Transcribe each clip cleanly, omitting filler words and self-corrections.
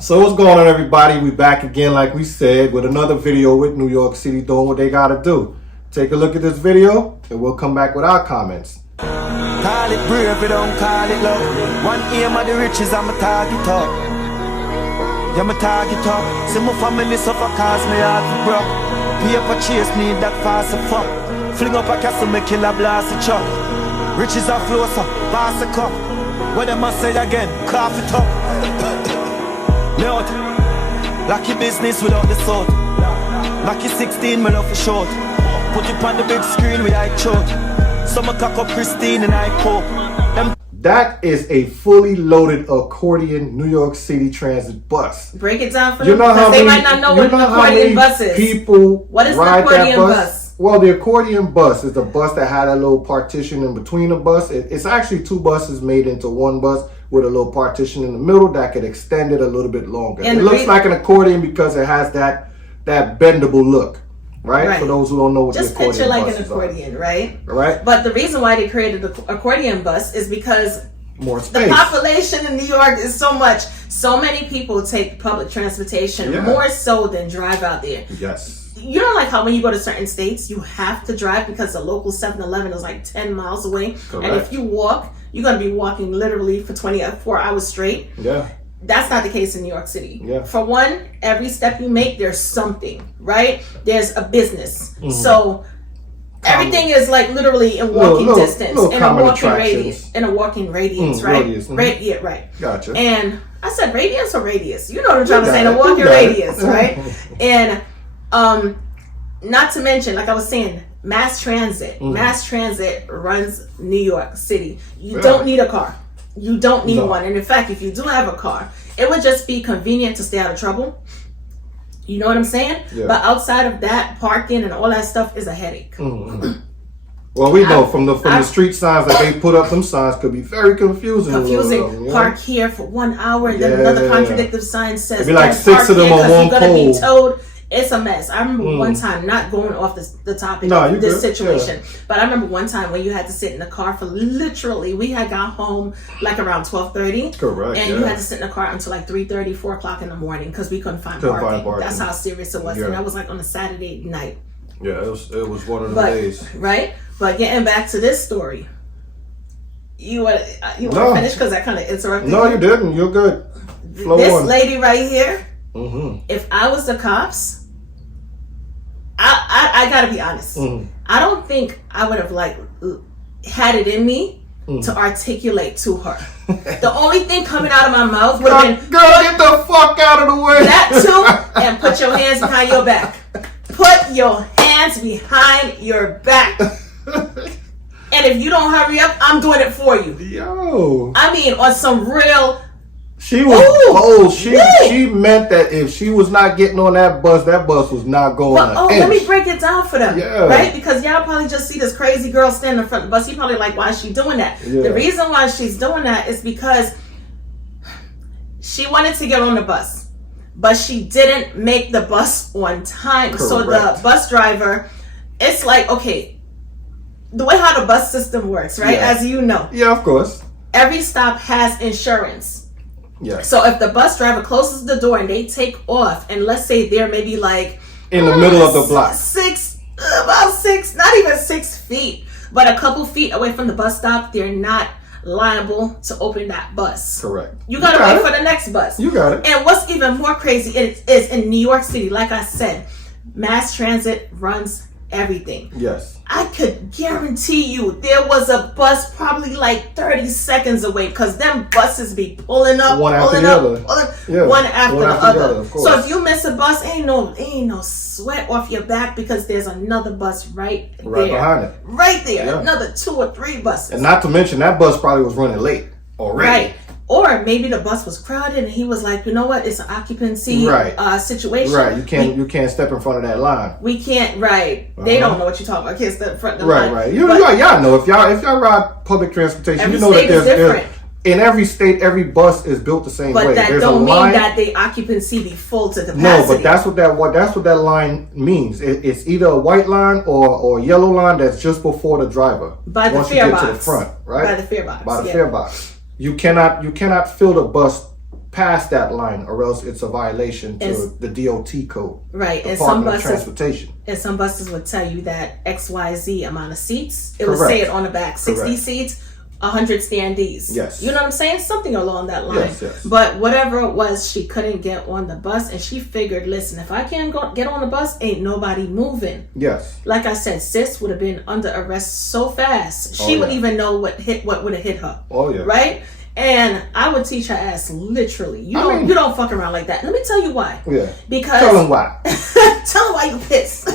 So what's going on, everybody? We back again, like we said, with another video with New York City doing what they gotta do. Take a look at this video, and we'll come back with our comments. Call it brave, you don't call it love. One aim of the riches, I'm a target up. Yeah, my target up. See my family suffer cause me heart broke. Paper chase need that fast a fuck. Fling up a castle, me kill a blast a chop. Riches are closer, pass a cup. What them must say again, cough it up. Lord, lucky business without the sword. Lucky 16, me love for short. Put it on the big screen with I choke. Some cock up Christine and I poke. That is a fully loaded accordion New York City Transit bus. Break it down for them because they might not know what an accordion bus is. People what is ride an accordion that bus? Well, the accordion bus is the bus that had a little partition in between the bus. It's actually two buses made into one bus with a little partition in the middle that could extend it a little bit longer. And it looks like an accordion because it has that bendable look. Right? For those who don't know what just the accordion picture like an accordion, right? Right. But the reason why they created the accordion bus is because more space. The population in New York is so much. So many people take public transportation more so than drive out there. Yes. You know, like how when you go to certain states, you have to drive because the local 7-Eleven is like 10 miles away. Correct. And if you walk, you're going to be walking literally for 24 hours straight. Yeah. That's not the case in New York City. Yeah. For one, every step you make, there's something, right? There's a business. Mm-hmm. So everything is like literally in walking distance, in a walking radius, right? Radius, mm-hmm. Yeah, right. Gotcha. And I said radius or radius? You know what I'm trying to say, in a walking radius, right? And not to mention, like I was saying, mass transit. Mm-hmm. Mass transit runs New York City. You don't need a car. You don't need one. And in fact, if you do have a car, it would just be convenient to stay out of trouble. You know what I'm saying? Yeah. But outside of that, parking and all that stuff is a headache. Mm-hmm. Well, we know from the street signs that they put up, them signs could be very confusing. Park here for 1 hour, and then another contradictive sign says, it'd be like 6 of them on one pole. You're gonna be towed. It's a mess. I remember one time, not going off the topic of this situation, but I remember one time when you had to sit in the car for literally, we had got home like around 12:30. Correct. And you had to sit in the car until like 3:30, 4 o'clock in the morning because we couldn't find parking. That's how serious it was. And that was like on a Saturday night. Yeah, it was one of the days. Right? But getting back to this story, you want to finish because I kind of interrupted you? You didn't. You're good. This lady right here, if I was the cops, I gotta be honest. I don't think I would have had it in me to articulate to her. The only thing coming out of my mouth would have been, "Girl, get the fuck out of the way." That too, and put your hands behind your back. Put your hands behind your back. And if you don't hurry up, I'm doing it for you. Yo. I mean, on some real. She was bold. She meant that if she was not getting on that bus was not going. Let me break it down for them, right? Because y'all probably just see this crazy girl standing in front of the bus. You probably like, why is she doing that? Yeah. The reason why she's doing that is because she wanted to get on the bus, but she didn't make the bus on time. Correct. So the bus driver, it's like, okay, the way how the bus system works, right? As you know. Yeah, of course. Every stop has insurance. Yeah. So if the bus driver closes the door and they take off, and let's say they're maybe like in the middle of the block, about 6, not even 6 feet, but a couple feet away from the bus stop, they're not liable to open that bus. Correct. You gotta wait for the next bus. You got it. And what's even more crazy is in New York City, like I said, mass transit runs everything. Yes. I could guarantee you there was a bus probably like 30 seconds away because them buses be pulling up, one after the other. So if you miss a bus, ain't no sweat off your back because there's another bus right there. Behind it. Right there. Another 2 or 3 buses. And not to mention that bus probably was running late already. Right. Or maybe the bus was crowded and he was like, you know what? It's an occupancy situation. Right. You can't step in front of that line. We can't. Right. They don't know what you're talking about. Can't step in front of the line. Right. Y'all know if y'all ride public transportation, you know that there's in every state, every bus is built the same way. But that don't mean that the occupancy be full to capacity. No, but that's what that line means. It's either a white line or a yellow line that's just before the driver. By the once fare you get box. to the front, right? By the fare box. By the fare box. You cannot fill the bus pass that line, or else it's a violation to the DOT code. Right, and Department of Transportation. And some buses would tell you that XYZ amount of seats. It would Correct. say it on the back, 60 Correct. seats, 100 standees. Yes. You know what I'm saying? Something along that line. Yes, yes. But whatever it was, she couldn't get on the bus, and she figured, listen, if I can't get on the bus, ain't nobody moving. Yes. Like I said, sis would have been under arrest so fast. She wouldn't even know what would have hit her. Oh, yeah. Right? And I would teach her ass literally. You don't fuck around like that. Let me tell you why. Yeah. Because Tell them why. tell them why you pissed.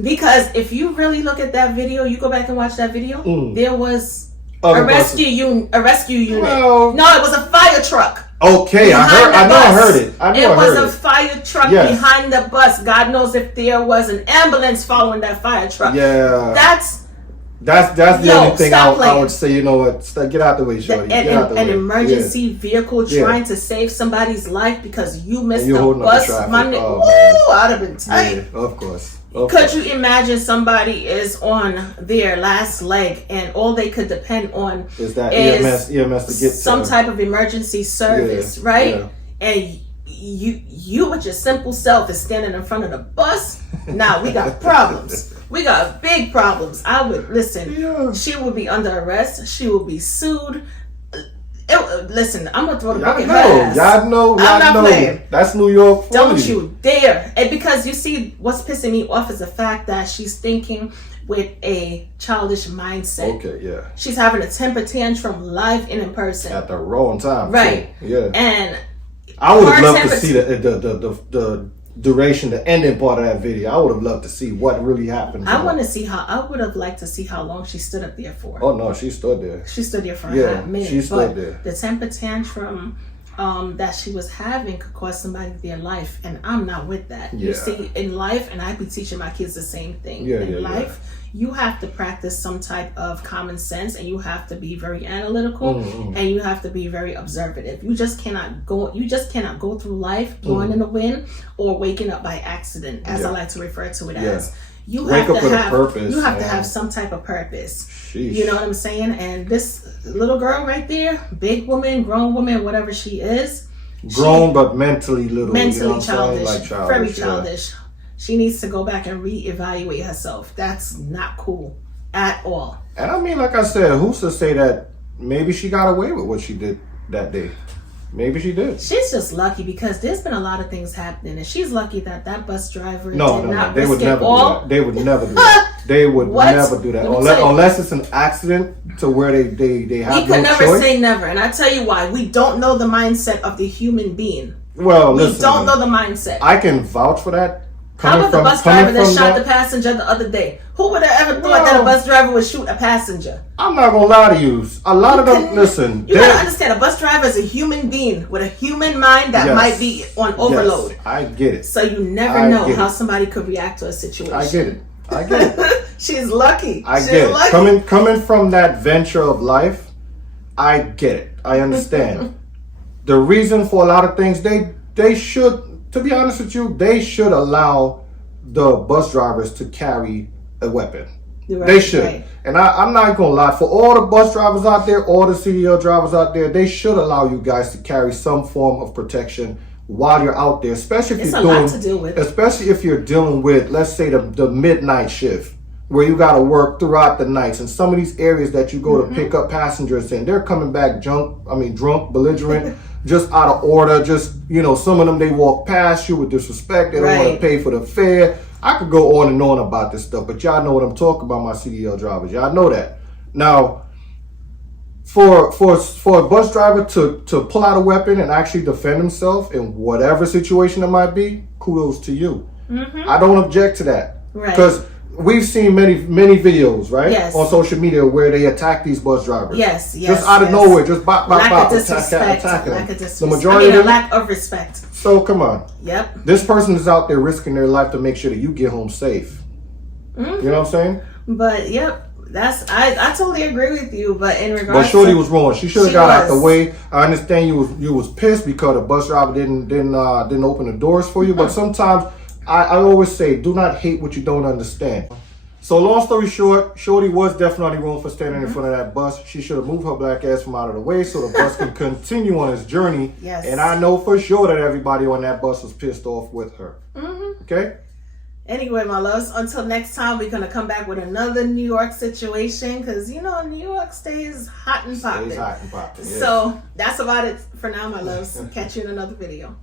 Because if you really look at that video, you go back and watch that video, there was Other a rescue unit. Well, No, it was a fire truck. Okay, I heard it. It was a fire truck behind the bus. God knows if there was an ambulance following that fire truck. Yeah. That's the only thing I would say. You know what? Get out the way, shorty. Get out the way. An emergency vehicle trying to save somebody's life because you missed the bus. I'd have been tight. Yeah, of course. Could you imagine somebody is on their last leg and all they could depend on is that EMS to get some type of emergency service, right? Yeah. And you with your simple self is standing in front of the bus. Now we got problems. We got big problems. I would listen. Yeah. She would be under arrest. She would be sued. Listen, I'm gonna throw the book in her ass. Y'all know. Playing. That's New York. Don't you dare! And because you see, what's pissing me off is the fact that she's thinking with a childish mindset. Okay, yeah. She's having a temper tantrum live and in person at the wrong time. Right. Too. Yeah. And I would have loved to see the duration, the ending part of that video. I would have loved to see what really happened. I would have liked to see how long she stood up there for. Oh no, she stood there. She stood there for a hot minute. She stood there. The temper tantrum that she was having could cost somebody their life, and I'm not with that. Yeah. You see, in life, and I be teaching my kids the same thing. Yeah, in life, you have to practice some type of common sense, and you have to be very analytical, and you have to be very observative. You just cannot go through life blowing in the wind or waking up by accident, as I like to refer to it as. You have to have some type of purpose. Sheesh. You know what I'm saying? And this little girl right there, big woman, grown woman, whatever she is, but mentally little, childish, very childish. She needs to go back and reevaluate herself. That's not cool at all. And I mean, like I said, who's to say that maybe she got away with what she did that day? Maybe she did. She's just lucky because there's been a lot of things happening, and she's lucky that bus driver did not risk it all. They would never do that. They would never do that unless it's an accident to where they have no choice. We could never say never, and I tell you why. We don't know the mindset of the human being. Well, we don't know the mindset. I can vouch for that. How about the bus driver that shot the passenger the other day? Who would have ever thought that a bus driver would shoot a passenger? I'm not gonna lie to you. A lot of them, listen. You gotta understand, a bus driver is a human being with a human mind that might be on overload. Yes, I get it. So you never know how somebody could react to a situation. I get it. She's lucky. I get it. Coming from that venture of life, I get it. I understand. The reason for a lot of things, they should. To be honest with you, they should allow the bus drivers to carry a weapon. Right, they should. Right. And I'm not going to lie. For all the bus drivers out there, all the CDL drivers out there, they should allow you guys to carry some form of protection while you're out there. Especially if you're dealing with, let's say, the midnight shift, where you got to work throughout the nights. And some of these areas that you go to pick up passengers in, they're coming back drunk, belligerent. Just out of order, some of them, they walk past you with disrespect. They don't want to pay for the fare. I could go on and on about this stuff, but y'all know what I'm talking about, my CDL drivers. Y'all know that. Now, for a bus driver to pull out a weapon and actually defend himself in whatever situation it might be, kudos to you. I don't object to that. Because we've seen many videos, right? Yes. On social media where they attack these bus drivers. Yes. Just out of nowhere, just bop, lack of disrespect. The majority of lack of respect. So come on. Yep. This person is out there risking their life to make sure that you get home safe. You know what I'm saying? But I totally agree with you. But in regards, but Shorty was wrong. She should have got out the way. I understand you was pissed because the bus driver didn't open the doors for you. But sometimes I always say, do not hate what you don't understand. So long story short, Shorty was definitely wrong for standing in front of that bus. She should have moved her black ass from out of the way so the bus can continue on its journey. Yes. And I know for sure that everybody on that bus was pissed off with her. Okay? Anyway, my loves, until next time, we're going to come back with another New York situation because, you know, New York stays hot and popping. Stays hot and popping, yes. So that's about it for now, my loves. Catch you in another video.